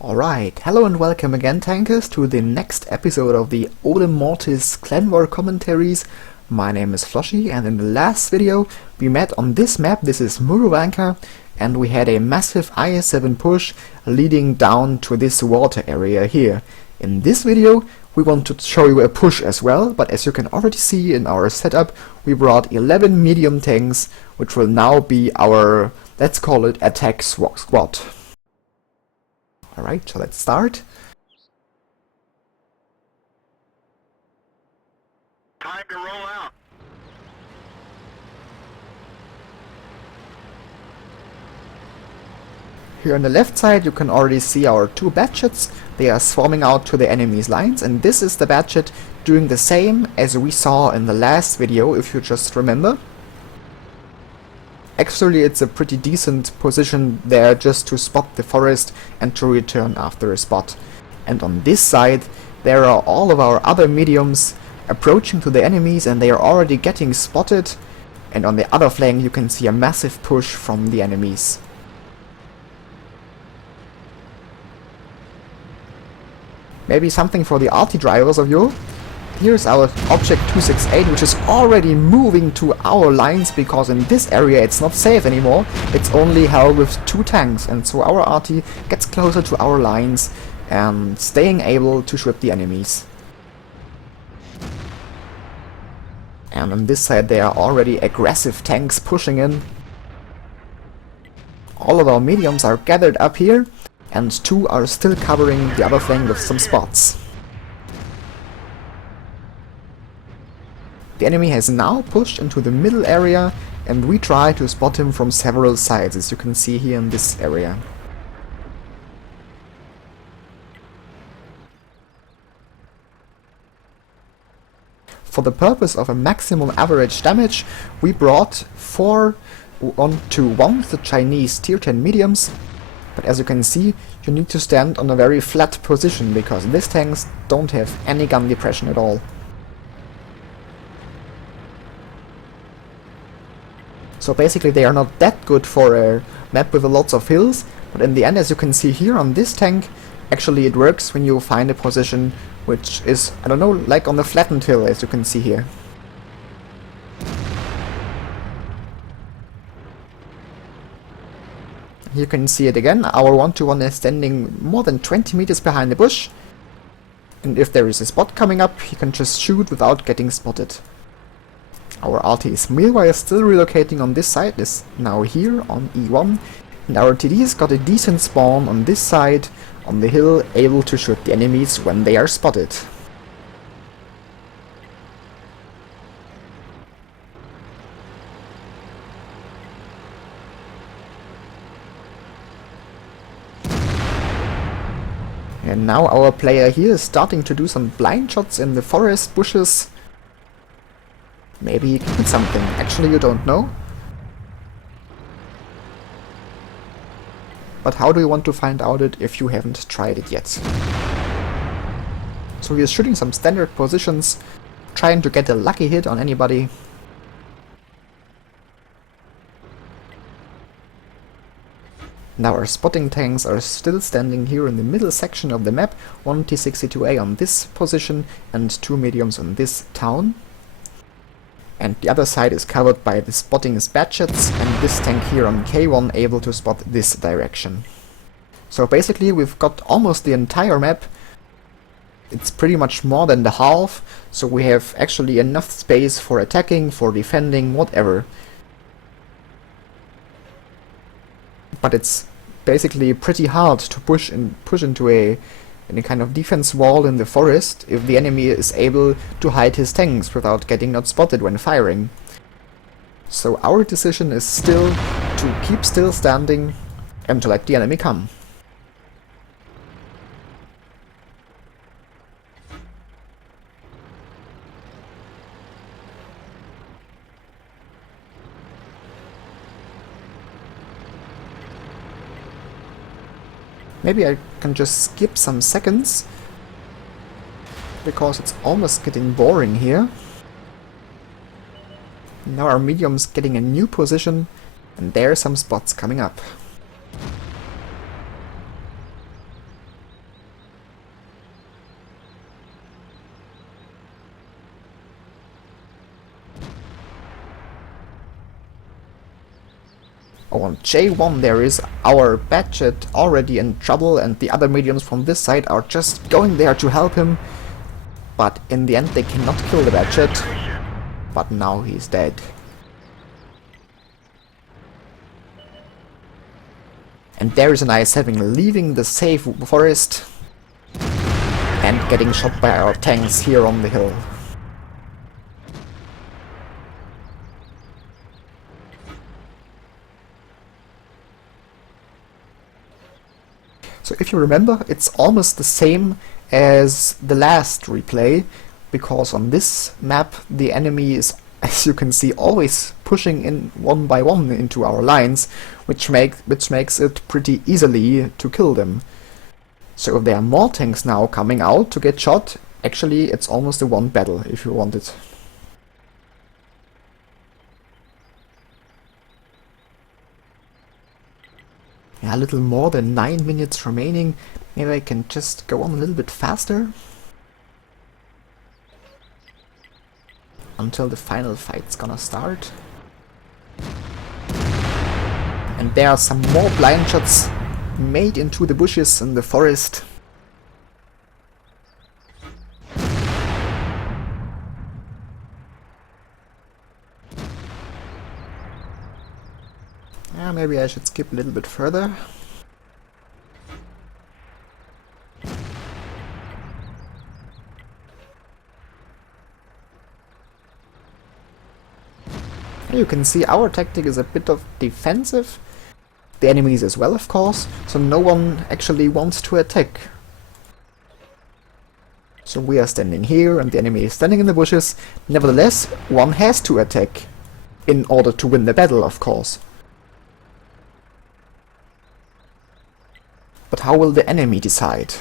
Alright, hello and welcome again, tankers, to the next episode of the Odem Mortis Clanwar Commentaries. My name is Floshy, and in the last video we met on this map. This is Murovanka, and we had a massive IS-7 push leading down to this water area here. In this video we want to show you a push as well, but as you can already see in our setup, we brought 11 medium tanks, which will now be our, let's call it, attack squad. Alright, so let's start. Time to roll out. Here on the left side you can already see our two batchets. They are swarming out to the enemy's lines, and this is the batchet doing the same as we saw in the last video, if you just remember. Actually, it's a pretty decent position there just to spot the forest and to return after a spot. And on this side there are all of our other mediums approaching to the enemies, and they are already getting spotted. And on the other flank you can see a massive push from the enemies. Maybe something for the arty drivers of you. Here's our object 268, which is already moving to our lines, because in this area it's not safe anymore. It's only held with two tanks, and so our arty gets closer to our lines and staying able to shoot the enemies. And on this side there are already aggressive tanks pushing in. All of our mediums are gathered up here, and two are still covering the other flank with some spots. The enemy has now pushed into the middle area, and we try to spot him from several sides, as you can see here in this area. For the purpose of a maximum average damage, we brought 4-1 the Chinese tier 10 mediums, but as you can see, you need to stand on a very flat position, because these tanks don't have any gun depression at all. So basically they are not that good for a map with lots of hills, but in the end, as you can see here on this tank, actually it works when you find a position which is, I don't know, like on the flattened hill, as you can see here. You can see it again, our 1-1 is standing more than 20 meters behind the bush, and if there is a spot coming up, he can just shoot without getting spotted. Our arty is meanwhile still relocating on this side, is now here on E1, and our TD's got a decent spawn on this side, on the hill, able to shoot the enemies when they are spotted. And now our player here is starting to do some blind shots in the forest bushes. Maybe he can hit something. Actually, you don't know. But how do you want to find out it if you haven't tried it yet? So he is shooting some standard positions, trying to get a lucky hit on anybody. Now our spotting tanks are still standing here in the middle section of the map, one T-62A on this position and two mediums on this town. And the other side is covered by the spotting batchets, and this tank here on K1 able to spot this direction. So basically we've got almost the entire map. It's pretty much more than the half, so we have actually enough space for attacking, for defending, whatever. But it's basically pretty hard to push into a kind of defense wall in the forest if the enemy is able to hide his tanks without getting not spotted when firing. So our decision is still to keep still standing and to let the enemy come. Maybe I can just skip some seconds, because it's almost getting boring here. Now our medium's getting a new position, and there are some spots coming up. Oh, on J1 there is our Badget already in trouble, and the other mediums from this side are just going there to help him. But in the end they cannot kill the Badget. But now he's dead. And there is an IS-7 leaving the safe forest and getting shot by our tanks here on the hill. So if you remember, it's almost the same as the last replay, because on this map the enemy is, as you can see, always pushing in one by one into our lines, which makes it pretty easily to kill them. So if there are more tanks now coming out to get shot, actually it's almost a one battle if you want it. Yeah, a little more than 9 minutes remaining. Maybe I can just go on a little bit faster until the final fight's gonna start. And there are some more blind shots made into the bushes in the forest. Yeah, maybe I should skip a little bit further. You can see our tactic is a bit of defensive. The enemies as well, of course, so no one actually wants to attack. So we are standing here and the enemy is standing in the bushes. Nevertheless, one has to attack in order to win the battle, of course. But how will the enemy decide?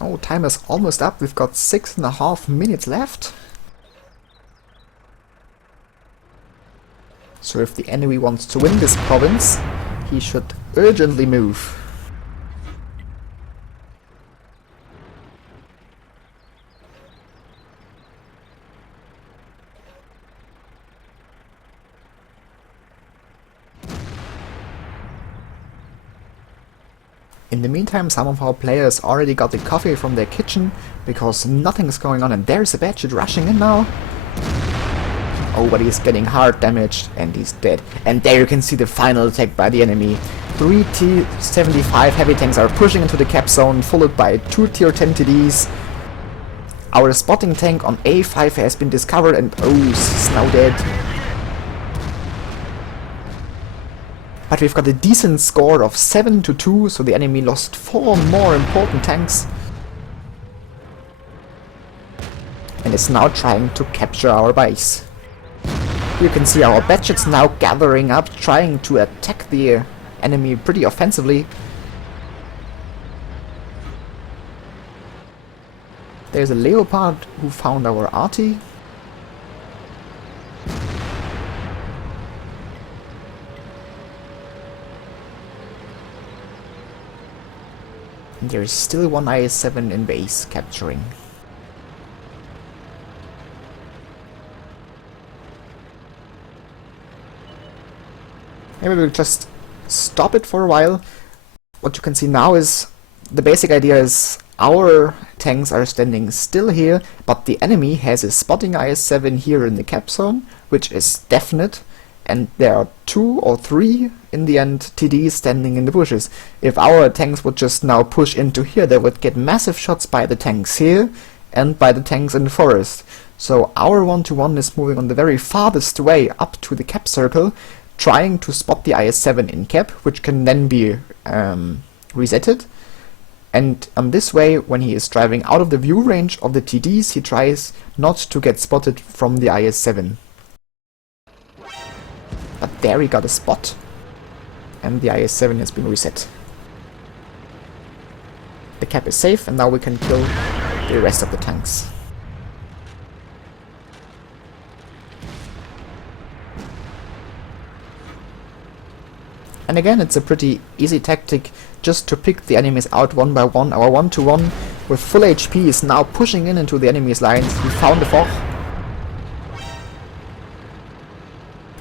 Oh, time is almost up. We've got 6.5 minutes left. So if the enemy wants to win this province, he should urgently move. In the meantime, some of our players already got the coffee from their kitchen, because nothing's going on, and there's a Badget rushing in now. Oh, but he's getting hard damaged, and he's dead. And there you can see the final attack by the enemy. 3 T-75 heavy tanks are pushing into the cap zone, followed by 2 Tier 10 TDs. Our spotting tank on A5 has been discovered, and oh, he's now dead. But we've got a decent score of 7-2, so the enemy lost 4 more important tanks. And is now trying to capture our base. You can see our Badgets now gathering up, trying to attack the enemy pretty offensively. There's a Leopard who found our arty. And there is still one IS-7 in base capturing. Maybe we'll just stop it for a while. What you can see now is the basic idea is our tanks are standing still here, but the enemy has a spotting IS-7 here in the cap zone, which is definite. And there are 2 or 3 in the end TDs standing in the bushes. If our tanks would just now push into here, they would get massive shots by the tanks here and by the tanks in the forest. So our 1-to-1 is moving on the very farthest way up to the cap circle, trying to spot the IS-7 in cap, which can then be resetted. And this way, when he is driving out of the view range of the TDs, he tries not to get spotted from the IS-7. But there he got a spot. and the IS-7 has been reset. The cap is safe, and now we can kill the rest of the tanks. And again, it's a pretty easy tactic just to pick the enemies out one by one. Our 1-to-1 with full HP is now pushing in into the enemy's lines. He found the Foch.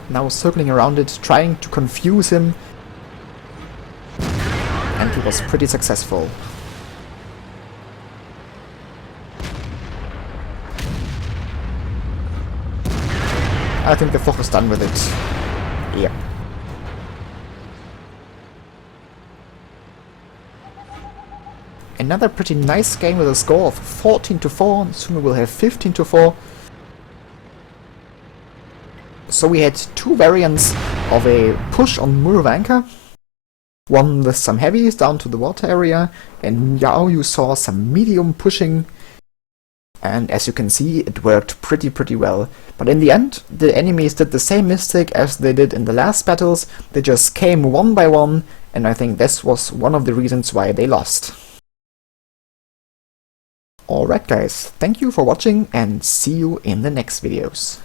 Now circling around it, trying to confuse him. And he was pretty successful. I think the Foch is done with it. Yep. Another pretty nice game with a score of 14-4, soon we'll have 15-4. So we had two variants of a push on Murovanka. One with some heavies down to the water area, and now you saw some medium pushing. And as you can see, it worked pretty well. But in the end, the enemies did the same mistake as they did in the last battles. They just came one by one, and I think this was one of the reasons why they lost. Alright guys, thank you for watching and see you in the next videos.